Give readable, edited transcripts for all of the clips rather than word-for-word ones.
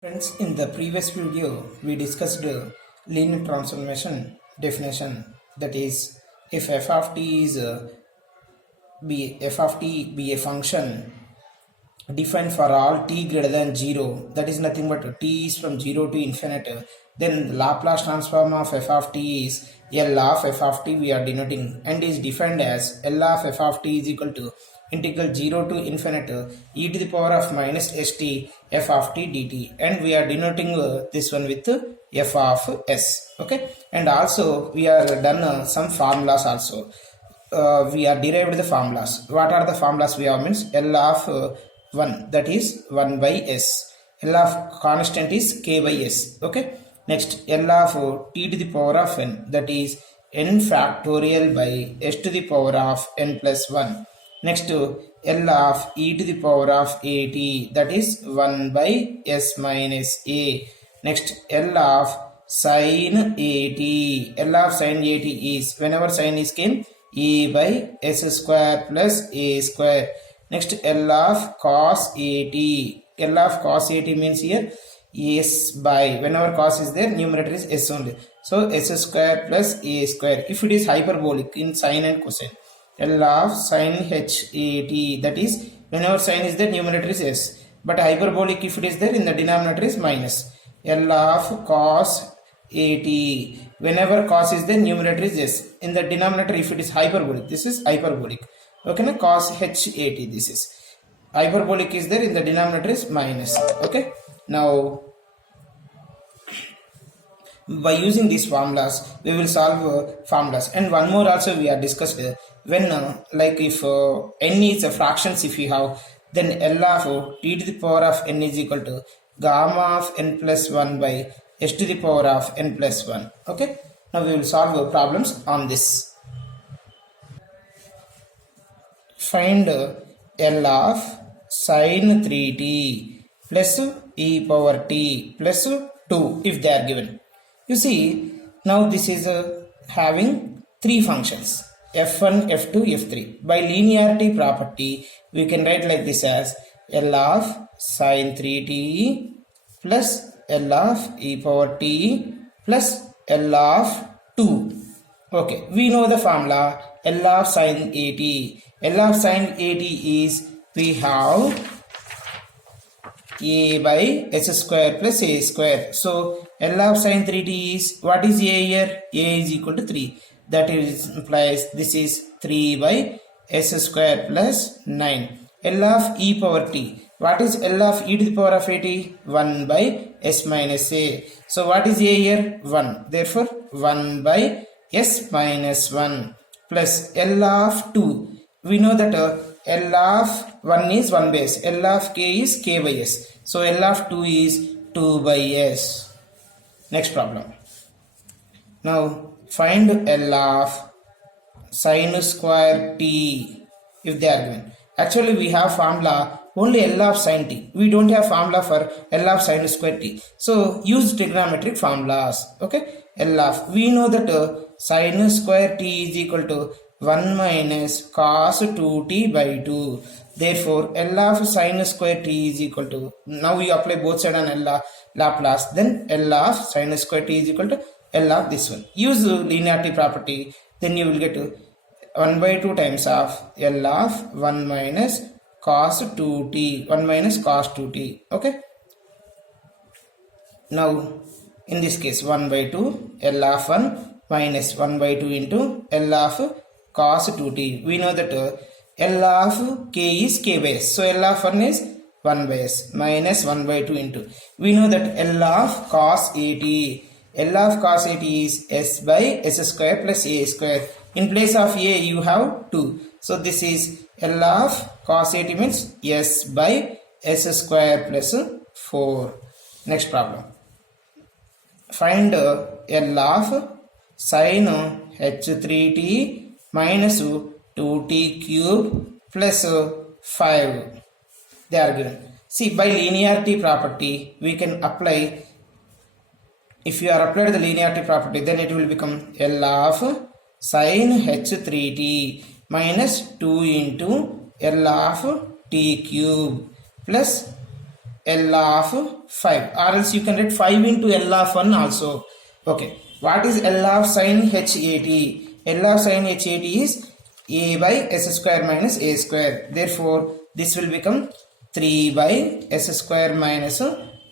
Friends, in the previous video, we discussed linear transformation definition. That is, if f of t is f of t be a function defined for all t greater than 0, that is nothing but t is from 0 to infinite, then Laplace transform of f of t is L of f of t we are denoting, and is defined as L of f of t is equal to integral 0 to infinite e to the power of minus st f of t dt, and we are denoting this one with f of s. Okay, and also we are done some formulas also. We are derived the formulas. What are the formulas we have? Means L of 1, that is 1 by s. L of constant is k by s. Okay, next L of t to the power of n, that is n factorial by s to the power of n plus 1. Next L of e to the power of at, that is 1 by s minus a. Next L of sin at. L of sin at is, whenever sin is came, e by s square plus a square. Next L of cos at. L of cos at means here s by, whenever cos is there, numerator is s only, so s square plus a square. If it is hyperbolic in sine and cosine, L of sin h at, that is whenever sin is there, numerator is s, but hyperbolic if it is there, in the denominator is minus. L of cos at, whenever cos is there, numerator is s, in the denominator if it is hyperbolic, this is hyperbolic. Okay, now cos h at, this is hyperbolic is there, in the denominator is minus. Okay, now by using these formulas we will solve formulas. And one more also we are discussed, when like if n is a fractions, if you have, then L of t to the power of n is equal to gamma of n plus 1 by s to the power of n plus 1. Okay, now we will solve problems on this. Find L of sin 3t plus e power t plus 2 if they are given. You see, now this is having three functions, f1, f2, f3. By linearity property, we can write like this as L of sin 3t plus L of e power t plus L of 2. Okay, we know the formula L of sin 80. L of sin 80 is, we have a by s square plus a square. So L of sin 3t is, what is a here? A is equal to 3. That is implies this is 3 by s square plus 9. L of e power t. What is L of e to the power of at? 1 by s minus a. So what is a here? 1. Therefore 1 by s minus 1 plus L of 2. We know that L of 1 is 1 by s. L of k is k by s. So L of 2 is 2 by s. Next problem. Now find L of sin square t if they are given. Actually we have formula only L of sin t. We don't have formula for L of sin square t. So use trigonometric formulas. Okay. L of, we know that sin square t is equal to 1 minus cos 2t by 2. Therefore, L of sin square t is equal to, now we apply both sides on Laplace, then L of sin square t is equal to L of this one. Use linearity property, then you will get 1 by 2 times of L of 1 minus cos 2t, 1 minus cos 2t. Okay. Now, in this case, 1 by 2 L of 1 minus 1 by 2 into L of cos 2t. We know that L of k is k by s. So L of 1 is 1 by s minus 1 by 2 into. We know that L of cos at. L of cos at is s by s square plus a square. In place of a you have 2. So this is L of cos at means s by s square plus 4. Next problem. Find L of sin h3t minus 2t cube plus 5. They are given. See, by linearity property we can apply, if you are applied the linearity property, then it will become L of sin h3t minus 2 into L of t cube plus L of 5, or else you can write 5 into L of 1 also. Okay, what is L of sin hat? L of sin hat is a by s square minus a square. Therefore, this will become 3 by s square minus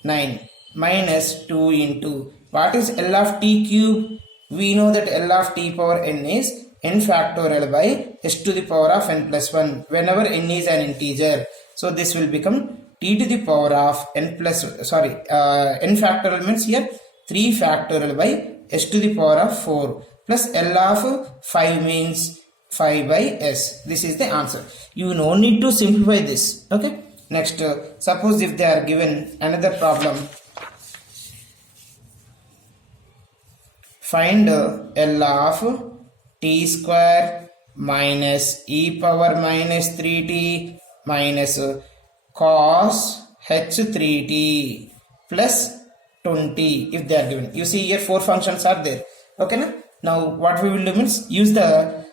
9 minus 2 into what is L of t cube? We know that L of t power n is n factorial by s to the power of n plus 1 whenever n is an integer. So this will become t to the power of n plus n factorial means here 3 factorial by s to the power of 4 plus L of 5 means 5 by s. This is the answer. You no need to simplify this. Okay. Next, suppose if they are given another problem. Find L of t square minus e power minus 3t minus cos h3t plus 20 if they are given. You see here 4 functions are there. Okay, na? Now what we will do means use the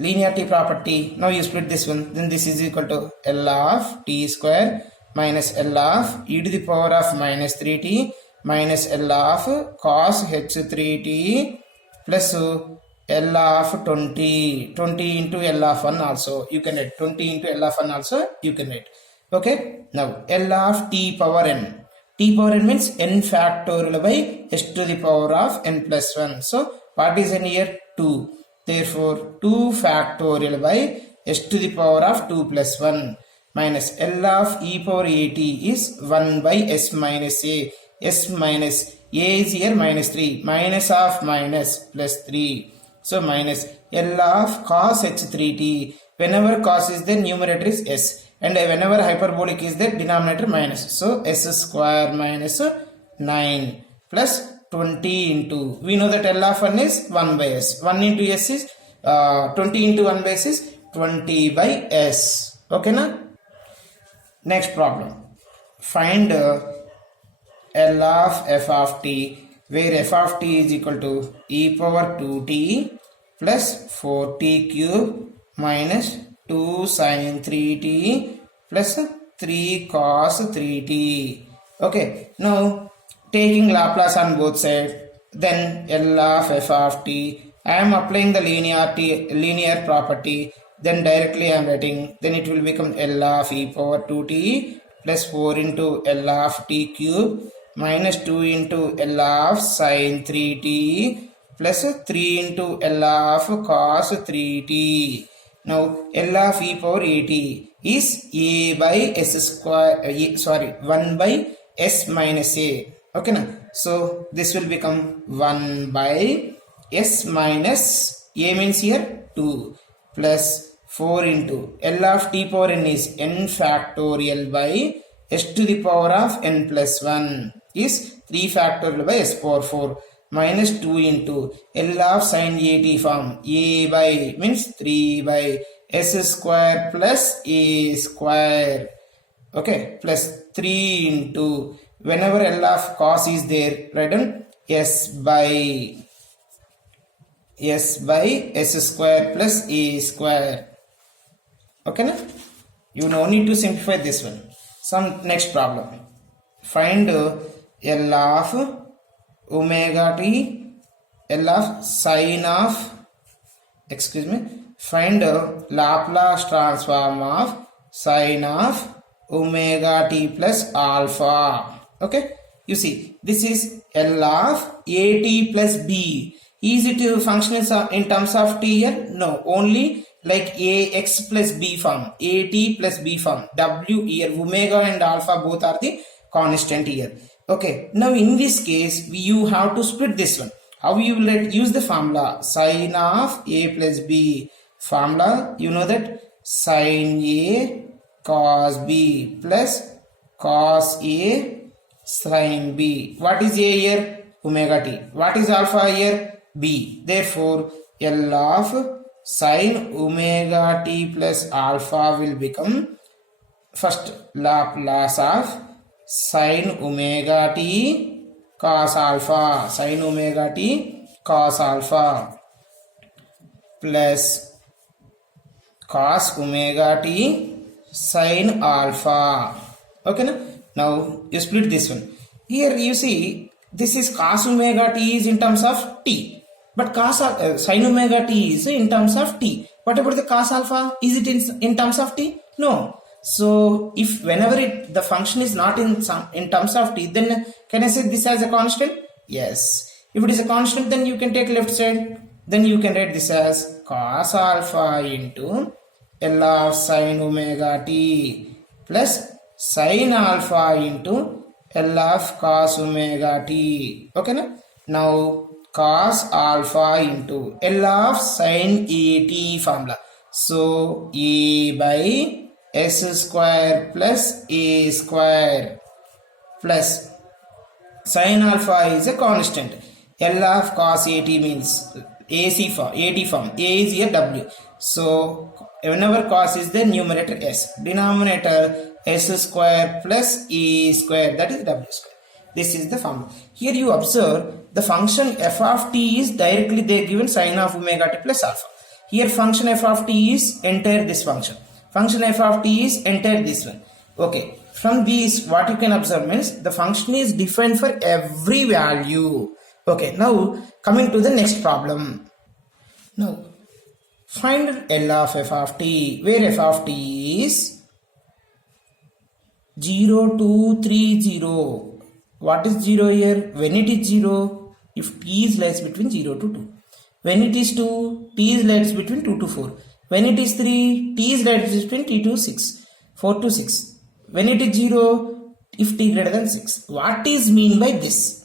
linearity property. Now you split this one, then this is equal to L of t square minus L of e to the power of minus 3t minus L of cos h3t plus L of 20 into L of 1 also you can write, 20 into L of 1 also you can write. Okay, now L of t power n. T power n means n factorial by s to the power of n plus 1. So what is n here? 2. Therefore 2 factorial by s to the power of 2 plus 1 minus L of e power at is 1 by s minus a. S minus a is here minus 3, minus of minus plus 3. So minus L of cos h3t. Whenever cos is there, numerator is s, and whenever hyperbolic is there, denominator minus. So s square minus 9 plus 20 into, we know that L of 1 is 1 by s. 1 into s is 20 into 1 by s is 20 by s. Okay, na? Next problem. Find L of f of t, where f of t is equal to e power 2t plus 4t cube minus 2 sin 3t plus 3 cos 3t. Okay, now taking Laplace on both sides, then L of f of t, I am applying the linear property, then directly I am writing, then it will become L of e power 2t plus 4 into L of t cube minus 2 into L of sin 3t plus 3 into L of cos 3t. Now L of e power at is a by s square, 1 by s minus a. Okay, na? So this will become 1 by s minus a means here 2 plus 4 into L of t power n is n factorial by s to the power of n plus 1 is 3 factorial by s power 4 minus 2 into L of sin at form, a by means 3 by s square plus a square. Okay, plus 3 into, whenever L of cos is there, write down s by s square plus a square. Okay, na? You no need to simplify this one. Some next problem. Find L of omega t, L of sin of, find Laplace transform of sin of omega t plus alpha. Okay, you see this is L of at plus b. Is it functional in terms of t here? No, only like ax plus b form, at plus b form, w here, omega and alpha both are the constant here. Okay, now in this case you have to split this one. How you will use the formula sin of a plus b formula? You know that sin a cos b plus cos a sin b. What is a here? Omega t. What is alpha here? B. Therefore L of sin omega t plus alpha will become first Laplace of sin omega t cos alpha, sin omega t cos alpha plus cos omega t sin alpha Okay, now you split this one. Here you see this is cos omega t is in terms of t, but sin omega t is in terms of t. What about the cos alpha? Is it in terms of t? No. So if whenever the function is not in terms of t, then can I say this as a constant? Yes. If it is a constant, then you can take left side. Then you can write this as cos alpha into L of sin omega t plus sin alpha into L of cos omega t. Okay, now cos alpha into L of sin at formula. So a by s square plus a square plus sin alpha is a constant. L of cos at means AC form, AT form. A is here W. So whenever cos is the numerator S, denominator S square plus A square, that is W square. This is the formula. Here you observe the function f of t is directly there given sin of omega t plus alpha. Here function f of t is entire this function. Function f of t is entire this one. Okay. From these, what you can observe means the function is defined for every value. Okay, now coming to the next problem. Now find L of f of t, where f of t is 0, 2, 3, 0. What is 0 here? When it is 0, if t is lies between 0 to 2. When it is 2, t is lies between 2 to 4. When it is 3, t is lies between t to 6, 4 to 6. When it is 0, if t greater than 6. What is mean by this?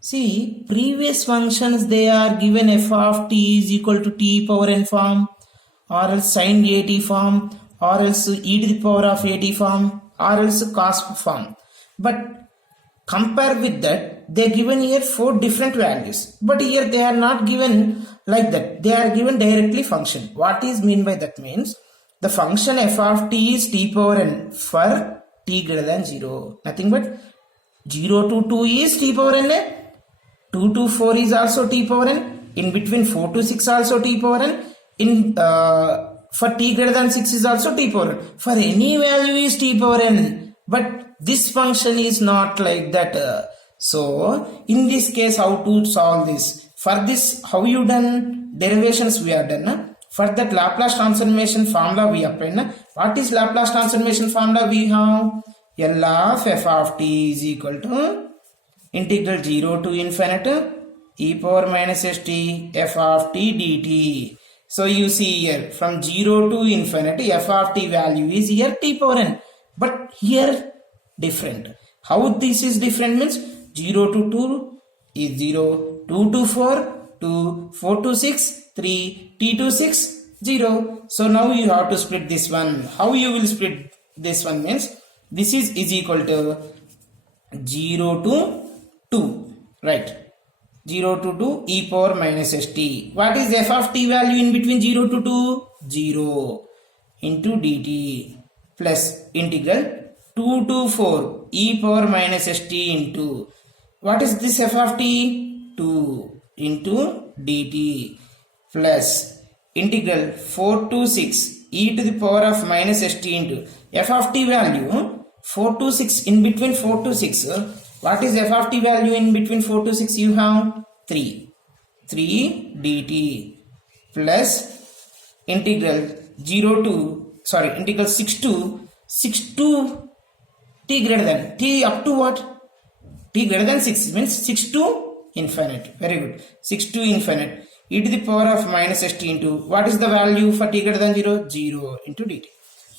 See, previous functions, they are given f of t is equal to t power n form, or else sin at form, or else e to the power of at form, or else cos form. But compare with that, they are given here 4 different values. But here they are not given like that. They are given directly function. What is mean by that means, the function f of t is t power n for t greater than 0. Nothing but 0 to 2 is t power n. 2 to 4 is also t power n. In between 4 to 6 also t power n. In for t greater than 6 is also t power n. For any value is t power n. But this function is not like that. So in this case, how to solve this? For this, how you done? Derivations we have done. For that Laplace transformation formula we applied. What is Laplace transformation formula we have? L of f of t is equal to integral 0 to infinity e power minus st f of t dt. So you see here from 0 to infinity f of t value is here t power n. But here different. How this is different means 0 to 2 is 0, 2 to 4, 2, 4 to 6, 3, t to 6, 0. So now you have to split this one. How you will split this one means this is equal to 0 to 2, right? 0 to 2 e power minus st. What is f of t value in between 0 to 2? 0 into dt plus integral 2 to 4 e power minus st into, what is this f of t? 2 into dt plus integral 4 to 6 e to the power of minus st into f of t value 4 to 6. In between 4 to 6, what is f of t value in between 4 to 6? You have 3 dt plus integral 6 to t greater than, t up to what? T greater than 6 means 6 to infinite. Very good. 6 to infinite e to the power of minus st into, what is the value for t greater than 0? 0 into dt.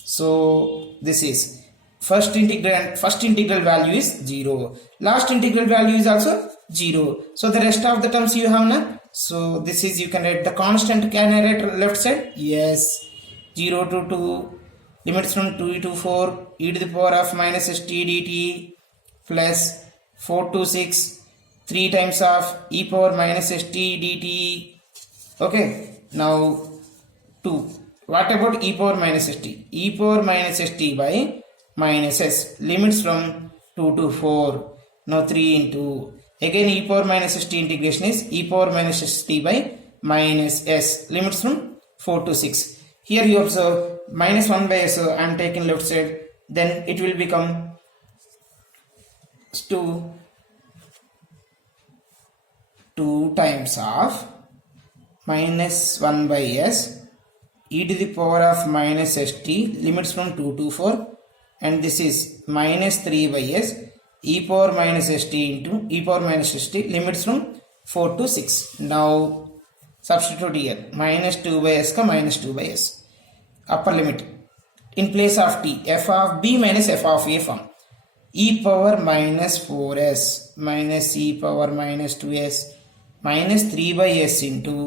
So this is first integral value is 0. Last integral value is also 0. So the rest of the terms you have now. So this is, you can write the constant. Can I write left side? Yes. 0 to 2, limits from 2 to 4, e to the power of minus st dt plus 4 to 6, 3 times of e power minus st dt. Okay. Now 2. What about e power minus st? E power minus st by minus s, limits from 2 to 4. Now 3 into, again e power minus st integration is e power minus st by minus s, limits from 4 to 6. Here you observe minus 1 by s, I am taking left side, then it will become to 2 times of minus 1 by s e to the power of minus st limits from 2 to 4, and this is minus 3 by s e power minus st into e power minus st limits from 4 to 6. Now substitute here minus 2 by s ka minus 2 by s. Upper limit in place of t, f of b minus f of a form, e power minus 4s minus e power minus 2s minus 3 by s into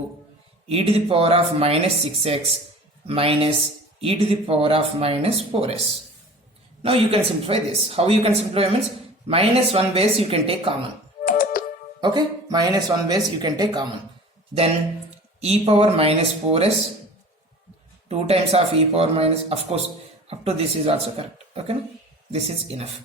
e to the power of minus 6x minus e to the power of minus 4s. Now you can simplify this. How you can simplify means minus 1 base you can take common. Okay, minus 1 base you can take common. Then e power minus 4s, 2 times of e power minus, of course up to this is also correct. Okay, this is enough.